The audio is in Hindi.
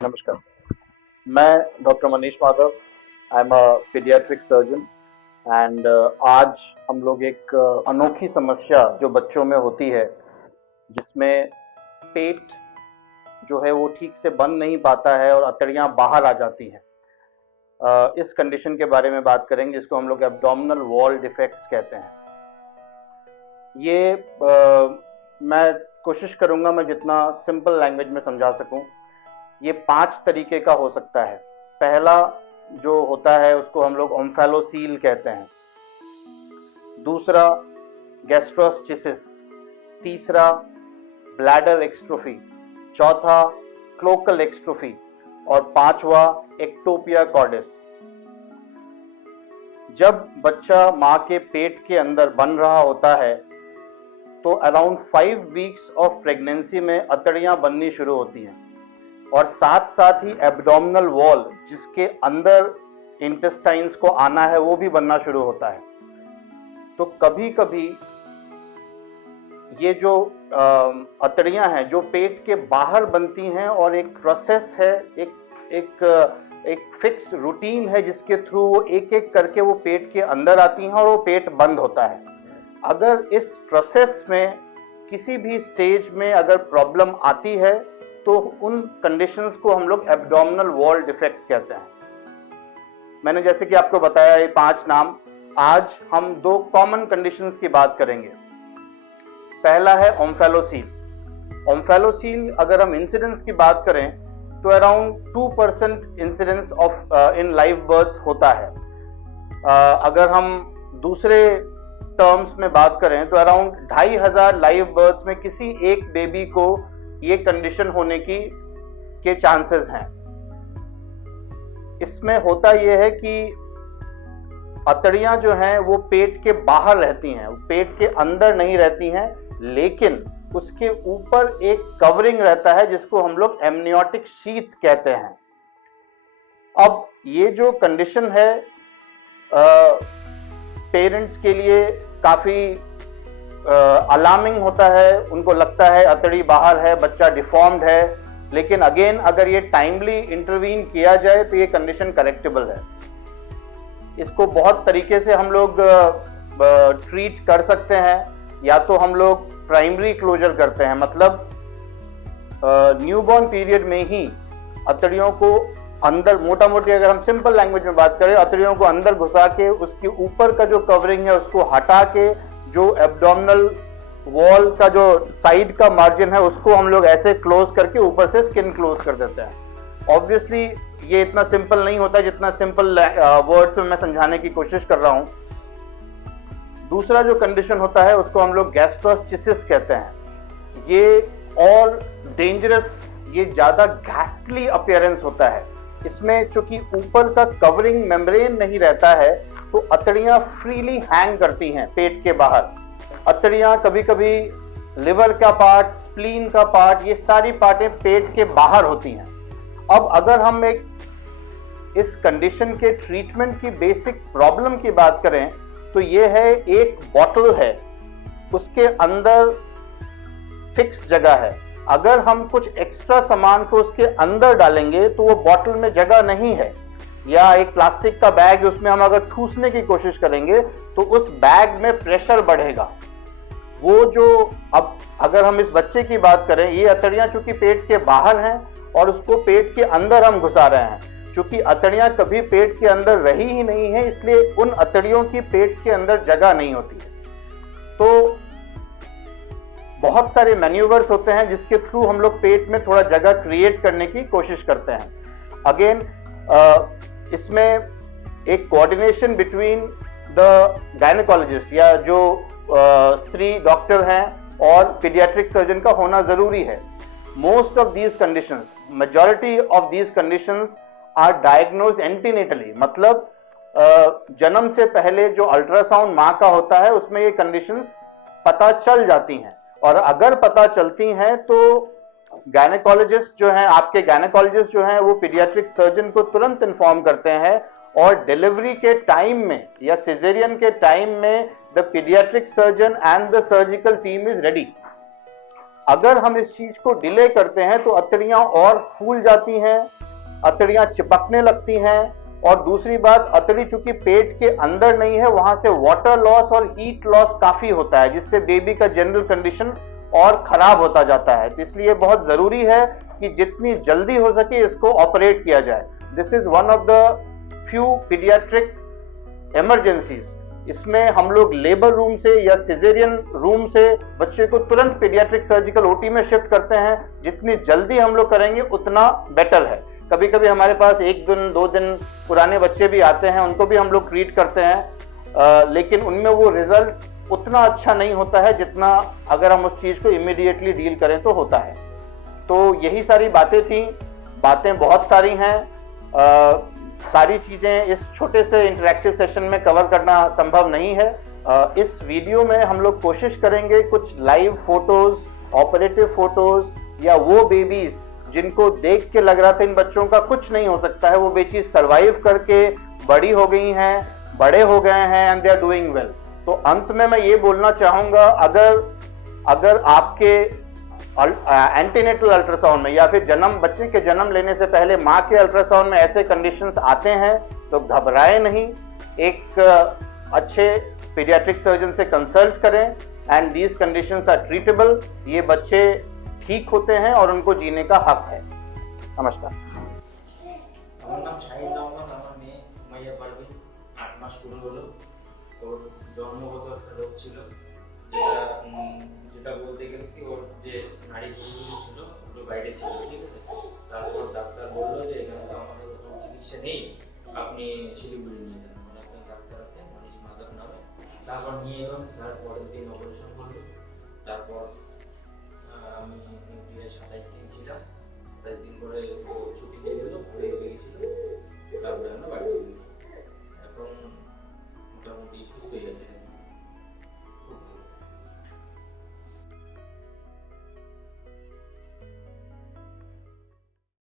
नमस्कार। मैं doctor Manish Madhav. I am a paediatric surgeon and आज हम लोग एक अनोखी समस्या जो बच्चों में होती है, जिसमें पेट जो है वो ठीक से बन नहीं पाता है और अतड़ियाँ बाहर आ जाती हैं। इस कंडीशन के बारे में बात करेंगे, जिसको हम लोग एब्डोमिनल वॉल डिफेक्ट्स कहते हैं। ये मैं कोशिश करूँगा मैं जितना सिंपल लैंग्वेज में समझा सकूँ। ये 5 तरीके का हो सकता है। पहला जो होता है उसको हम लोग ओम्फैलोसील कहते हैं। दूसरा गैस्ट्रोस्टिसिस, तीसरा ब्लैडर एक्स्ट्रोफी, चौथा क्लोकल एक्स्ट्रोफी और पांचवा एक्टोपिया कॉर्डिस। जब बच्चा माँ के पेट के अंदर बन रहा होता है तो अराउंड 5 वीक्स ऑफ प्रेगनेंसी में अतड़ियाँ बननी शुरू होती हैं और साथ साथ ही एब्डोमिनल वॉल जिसके अंदर इंटेस्टाइन्स को आना है वो भी बनना शुरू होता है। तो कभी कभी ये जो अतड़ियां हैं जो पेट के बाहर बनती हैं और एक प्रोसेस है, एक फिक्स रूटीन है जिसके थ्रू वो एक एक करके वो पेट के अंदर आती हैं और वो पेट बंद होता है। अगर इस प्रोसेस में किसी भी स्टेज में अगर प्रॉब्लम आती है तो उन कंडीशंस को हम लोग एब्डोमिनल वॉल डिफेक्ट्स कहते हैं। मैंने जैसे कि आपको बताया ये 5 नाम। आज हम 2 कॉमन कंडीशंस की बात करेंगे। पहला है ओम्फैलोसील। ओम्फैलोसील अगर हम इंसिडेंस की बात करें तो around 2% incidence of in live births होता है। अगर हम दूसरे टर्म्स में बात करें तो अराउंड 2500 लाइव बर्थ्स में किसी एक बेबी को ये कंडीशन होने के चांसेस हैं। इसमें होता यह है कि अतड़ियां जो हैं वो पेट के बाहर रहती हैं, पेट के अंदर नहीं रहती हैं, लेकिन उसके ऊपर एक कवरिंग रहता है जिसको हम लोग एमनियोटिक शीथ कहते हैं। अब ये जो कंडीशन है पेरेंट्स के लिए काफी अलार्मिंग होता है। उनको लगता है अतड़ी बाहर है, बच्चा डिफॉर्म्ड है, लेकिन अगेन अगर ये टाइमली इंटरवीन किया जाए तो ये कंडीशन करेक्टेबल है। इसको बहुत तरीके से हम लोग ट्रीट कर सकते हैं। या तो हम लोग प्राइमरी क्लोजर करते हैं, मतलब न्यूबॉर्न पीरियड में ही अतड़ियों को अंदर, मोटा मोटी अगर हम सिंपल लैंग्वेज में बात करें, अतड़ियों को अंदर घुसा के उसके ऊपर का जो कवरिंग है उसको हटा के जो एब्डोमिनल वॉल का जो साइड का मार्जिन है उसको हम लोग ऐसे क्लोज करके ऊपर से स्किन क्लोज कर देते हैं। ऑब्वियसली ये इतना सिंपल नहीं होता जितना सिंपल वर्ड्स में मैं समझाने की कोशिश कर रहा हूं। दूसरा जो कंडीशन होता है उसको हम लोग गैस्ट्रोस्टिसिस कहते हैं। ये और डेंजरस, ये ज्यादा घास्टली अपीयरेंस होता है। इसमें चूंकि ऊपर का कवरिंग मेम्ब्रेन नहीं रहता है तो अतड़ियां फ्रीली हैंग करती हैं पेट के बाहर। अतड़ियां कभी कभी लिवर का पार्ट, स्प्लीन का पार्ट, ये सारी पार्टें पेट के बाहर होती हैं। अब अगर हम इस कंडीशन के ट्रीटमेंट की बेसिक प्रॉब्लम की बात करें तो ये है, एक बॉटल है, उसके अंदर फिक्स जगह है। अगर हम कुछ एक्स्ट्रा सामान को उसके अंदर डालेंगे तो वो बॉटल में जगह नहीं है, या एक प्लास्टिक का बैग उसमें हम अगर ठूसने की कोशिश करेंगे तो उस बैग में प्रेशर बढ़ेगा। वो जो, अब अगर हम इस बच्चे की बात करें, ये अतड़ियां चूंकि पेट के बाहर हैं और उसको पेट के अंदर हम घुसा रहे हैं। चूंकि अतड़ियां कभी पेट के अंदर रही ही नहीं है, इसलिए उन अतड़ियों की पेट के अंदर जगह नहीं होती है। तो बहुत सारे मैन्यूवर्स होते हैं जिसके थ्रू हम लोग पेट में थोड़ा जगह क्रिएट करने की कोशिश करते हैं। अगेन इसमें एक कोऑर्डिनेशन बिटवीन द गायनेकोलॉजिस्ट या जो स्त्री डॉक्टर हैं और पीडियाट्रिक सर्जन का होना जरूरी है। Most of these conditions, majority of these conditions are diagnosed antenatally, मतलब जन्म से पहले जो अल्ट्रासाउंड माँ का होता है उसमें ये कंडीशंस पता चल जाती हैं। और अगर पता चलती हैं तो गायनेकोलॉजिस्ट जो हैं, आपके गायनेकोलॉजिस्ट जो हैं, वो पीडियाट्रिक सर्जन को तुरंत इन्फॉर्म करते हैं और डिलीवरी के टाइम में या सिजेरियन के टाइम में the paediatric surgeon and the surgical team is ready. अगर हम इस चीज को डिले करते हैं तो अतड़ियां और फूल जाती हैं, अतड़ियां चिपकने लगती हैं, और दूसरी बात, अतड़ी चूंकि पेट के अंदर नहीं है, वहां से वाटर लॉस और हीट लॉस काफी होता है, जिससे बेबी का जनरल कंडीशन और खराब होता जाता है। तो इसलिए बहुत जरूरी है कि जितनी जल्दी हो सके इसको ऑपरेट किया जाए। This is one of the few paediatric emergencies. इसमें हम लोग लेबर रूम से या सिजेरियन रूम से बच्चे को तुरंत पीडियाट्रिक सर्जिकल ओटी में शिफ्ट करते हैं। जितनी जल्दी हम लोग करेंगे उतना बेटर है। कभी कभी हमारे पास 1 दिन 2 दिन पुराने बच्चे भी आते हैं, उनको भी हम लोग ट्रीट करते हैं, लेकिन उनमें वो रिजल्ट उतना अच्छा नहीं होता है जितना अगर हम उस चीज को इमीडिएटली डील करें तो होता है। तो यही सारी बातें थी। बातें बहुत सारी हैं, सारी चीजें इस छोटे से इंटरेक्टिव सेशन में कवर करना संभव नहीं है। इस वीडियो में हम लोग कोशिश करेंगे कुछ लाइव फोटोज, ऑपरेटिव फोटोज, या वो बेबीज जिनको देख के लग रहा था इन बच्चों का कुछ नहीं हो सकता है, वो बेची सर्वाइव करके बड़ी हो गई हैं, बड़े हो गए हैं, and they are doing well. तो अंत में मैं ये बोलना चाहूंगा, अगर आपके एंटीनेटल अल्ट्रासाउंड में या फिर बच्चे के जन्म लेने से पहले माँ के अल्ट्रासाउंड में ऐसे कंडीशंस आते हैं तो घबराएं नहीं, एक अच्छे पीडियाट्रिक सर्जन से कंसल्ट करें, and these conditions are treatable. ये बच्चे ठीक होते हैं और उनको जीने का हक है। नमस्कार। আমার নাম শাহিদ রহমান। আমার মেয়ে মাইয়া পারভিন 8 মাস পুরো হলো। ওর জন্মগত একটা রোগ ছিল, যেটা বলতে গেলে কি ওর যে নাড়ি গুলো ছিল ওগুলো বাইরে ছিল, ঠিক আছে। তারপর ডাক্তার বললো যে এখানে তো আমাদের কোনো চিকিৎসা নেই, আপনি শিলিগুড়ি নিয়ে যান। মানে একজন ডাক্তার আছে মনীষ মাধব নামে, তারপর নিয়ে এলাম। তারপরের দিন অপারেশন করলো। তারপর আমি 27 দিন ছিলাম। 27 দিন পরে ছুটি দিয়ে দিল, ঘরে গিয়েছিল। তারপরে আমরা বাড়ি চলে গেলাম। এখন মোটামুটি সুস্থ হয়ে গেছে।